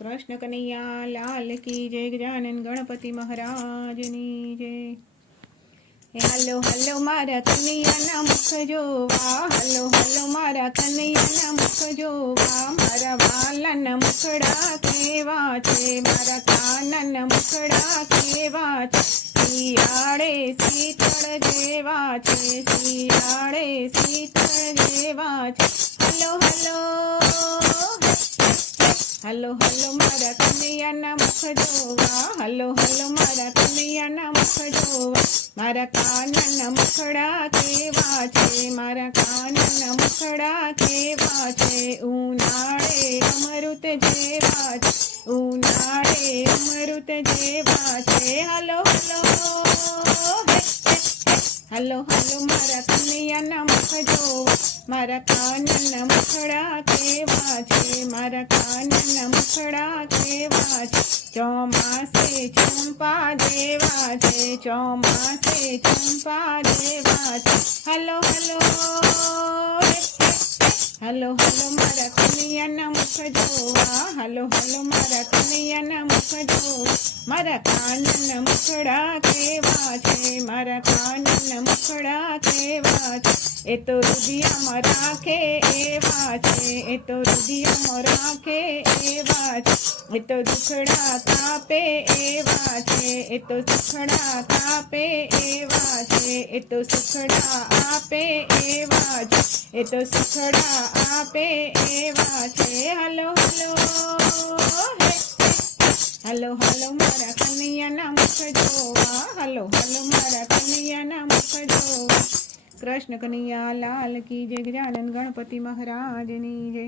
કૃષ્ણ કનૈયા લાલ કી જય ગજાનન ગણપતિ મહારાજની જય. હાલો હાલો મારા કનૈયાના મુખ જોવા, હાલો હાલો મારા કનૈયાના મુખ જોવા, મારા વાલન મુખડા કેવા છે, મારા કાનન મુખડા કેવા છે, શિયાળે શીતળ જેવા છે, શિયાળે શીતળ જેવા છે. હલો, હાલો. હલો હલો મારા કનૈયાના મુખ જોવા હલો હલો મારા કનૈયાના મુખ જોવા મારા કાનના મુખડા કેવા છે મારા કાનના મુખડા કેવા છે ઉનાળે અમૃત જેવા છે ઉનાળે અમૃત જેવા છે હલો હલો હલો, મારા કનૈયાના મુખ જોવા મારા કાનના મુખડા કેવા છે? મારા કાનના મુખડા કેવા છે? ચોમાસે ચંપા દેવા છે, ચોમાસે ચંપા દેવા છે. Hello hello. હલો હલો મારા કનૈયાના મુખ જોવા, હલો હલો મારા કનૈયાના મુખ જોવા. મારા કાનના મુખડા કેવા છે, મારા કાનના મુખડા કેવા છે? એ તો રુદિયામાં રાખે એવા છે, એ તો રુદિયામાં રાખે એવા છે. એ તો દુખડા કાપે એવા છે, એ તો સુખડા કાપે એવા છે, એ તો સુખડા આપે એવા છે એ તો સુખડા આપે એવા છે. હલો હલો હલો હલો, મારા કનૈયાના મુખ જોવા. હલો હલો, મારા કનૈયાના મુખ જોવા. કૃષ્ણ કનૈયા લાલ કી જય ગજાનન ગણપતિ મહારાજની જય.